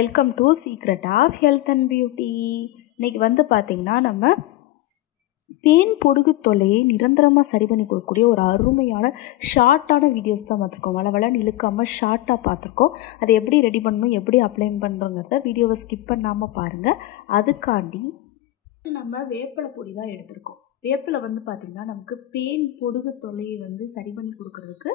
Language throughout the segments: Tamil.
Welcome to secret of health and beauty. இன்றைக்கி வந்து பார்த்திங்கன்னா நம்ம பேன் பொடுகு தொல்லையை நிரந்தரமாக சரி பண்ணி கொடுக்கக்கூடிய ஒரு அருமையான ஷார்ட்டான வீடியோஸ் தான் பார்த்துருக்கோம். வளவளன்னு இழுக்காமல் ஷார்ட்டாக பார்த்துருக்கோம். அதை எப்படி ரெடி பண்ணணும், எப்படி அப்ளை பண்ணுறோங்கிறத வீடியோவை ஸ்கிப் பண்ணாமல் பாருங்கள். அதுக்காண்டி நம்ம வேப்பிலை பொடி தான் எடுத்திருக்கோம். வேப்பிலை வந்து பார்த்திங்கன்னா நமக்கு பேன் பொடுகு தொல்லையை வந்து சரி பண்ணி கொடுக்கறதுக்கு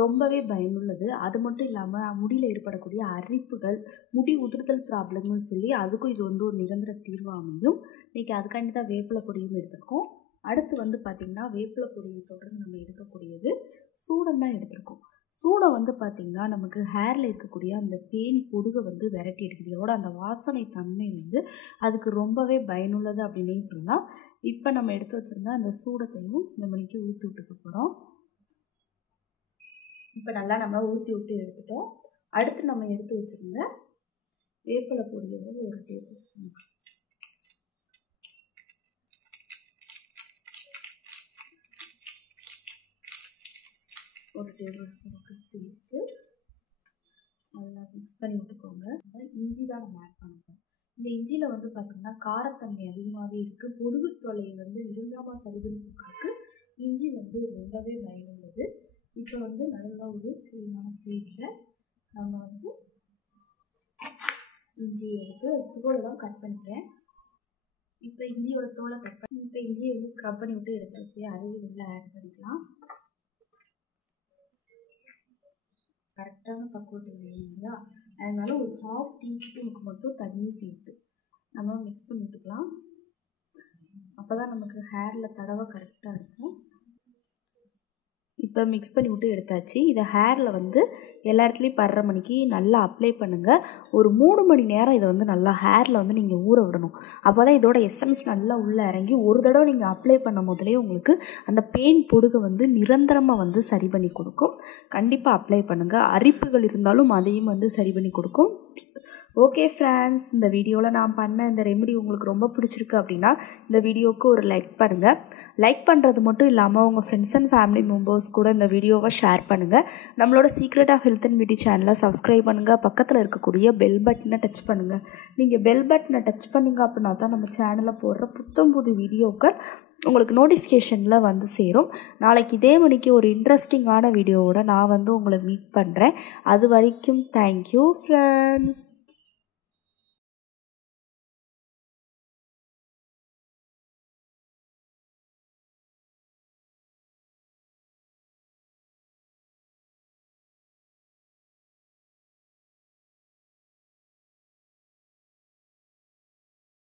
ரொம்பவே பயனுள்ளது. அது மட்டும் இல்லாமல் முடியில் ஏற்படக்கூடிய அரிப்புகள், முடி உதிர்தல் ப்ராப்ளம்னு சொல்லி அதுக்கும் இது வந்து ஒரு நிரந்தர தீர்வு அமையும். இன்றைக்கி அதுக்காண்டி தான் வேப்பிலை பொடியும் எடுத்திருக்கோம். அடுத்து வந்து பார்த்திங்கன்னா வேப்பிலை பொடியை தொடர்ந்து நம்ம எடுக்கக்கூடியது சூடம் தான் எடுத்திருக்கோம். சூடம் வந்து பார்த்திங்கன்னா நமக்கு ஹேரில் இருக்கக்கூடிய அந்த பேன் பொடுகை வந்து விரட்டி எடுக்குது. இதோட அந்த வாசனை தன்மை வந்து அதுக்கு ரொம்பவே பயனுள்ளது அப்படின்னே சொல்லலாம். இப்போ நம்ம எடுத்து வச்சுருந்தா அந்த சூடத்தையும் நம்ம இன்னைக்கு ஊற்றி விட்டுக்க போகிறோம். இப்போ நல்லா நம்ம ஊற்றி விட்டு எடுத்துட்டோம். அடுத்து நம்ம எடுத்து வச்சுருந்த வேப்பிலை பொடியை வந்து ஒரு டேபிள் ஸ்பூன், ஒரு டேபிள் ஸ்பூனுக்கு சேர்த்து நல்லா மிக்ஸ் பண்ணி விட்டுக்கோங்க. இஞ்சி தான் நம்ம ஆட் பண்ணுறோம். இந்த இஞ்சியில் வந்து பார்த்திங்கன்னா காரத்தன்மை அதிகமாகவே இருக்குது. பொடுகு தொல்லையை வந்து நிரந்தரமாக சரி பண்ணி கொடுக்குறதுக்கு இஞ்சி வந்து ரொம்பவே பயனுள்ளது. இப்போ வந்து நல்லா ஒரு க்ளீனான பிளேட்டில் நம்ம வந்து இஞ்சியை எடுத்து தோலை தான் கட் பண்ணிக்கிறேன். இப்போ இஞ்சியோட தோலை கட் பண்ணி இப்போ இஞ்சியை வந்து ஸ்க்ரப் பண்ணி விட்டு எடுத்து வச்சு அதையும் உள்ள ஆட் பண்ணிக்கலாம். கரெக்டான பக்குவத்தில் இல்லைங்களா, அதனால ஒரு 1/2 டீஸ்பூனுக்கு மட்டும் தண்ணி சேர்த்து நம்ம மிக்ஸ் பண்ணி விட்டுக்கலாம். அப்போ தான் நமக்கு ஹேரில் தடவை கரெக்டாக இருக்கும். இப்போ மிக்ஸ் பண்ணி விட்டு எடுத்தாச்சு. இதை ஹேரில் வந்து எல்லா இடத்துலையும் படுற மணிக்கு நல்லா அப்ளை பண்ணுங்கள். ஒரு 3 மணி நேரம் இதை வந்து நல்லா ஹேரில் வந்து நீங்கள் ஊற விடணும். அப்போ தான் இதோட எசன்ஸ் நல்லா உள்ளே இறங்கி ஒரு தடவை நீங்கள் அப்ளை பண்ணும் போதுலேயே உங்களுக்கு அந்த பேன் பொடுகை வந்து நிரந்தரமாக வந்து சரி பண்ணி கொடுக்கும். கண்டிப்பாக அப்ளை பண்ணுங்கள். அரிப்புகள் இருந்தாலும் அதையும் வந்து சரி பண்ணி கொடுக்கும். ஓகே ஃப்ரெண்ட்ஸ், இந்த வீடியோவில் நான் பண்ண இந்த ரெமெடி உங்களுக்கு ரொம்ப பிடிச்சிருக்கு அப்படின்னா இந்த வீடியோவுக்கு ஒரு லைக் பண்ணுங்கள். லைக் பண்ணுறது மட்டும் இல்லாமல் உங்கள் ஃப்ரெண்ட்ஸ் அண்ட் ஃபேமிலி மெம்பர்ஸ் கூட இந்த வீடியோவை ஷேர் பண்ணுங்கள். நம்மளோட secret of health and beauty சேனலை சப்ஸ்கிரைப் பண்ணுங்கள். பக்கத்தில் இருக்கக்கூடிய பெல் பட்டனை டச் பண்ணுங்கள். நீங்கள் பெல் பட்டனை டச் பண்ணிங்க அப்படின்னா தான் நம்ம சேனலில் போடுற புத்தம் புது வீடியோக்கள் உங்களுக்கு நோட்டிஃபிகேஷனில் வந்து சேரும். நாளைக்கு இதே மணிக்கு ஒரு இன்ட்ரெஸ்டிங்கான வீடியோவோட நான் வந்து உங்களை மீட் பண்ணுறேன். அது வரைக்கும் தேங்க்யூ ஃப்ரெண்ட்ஸ்.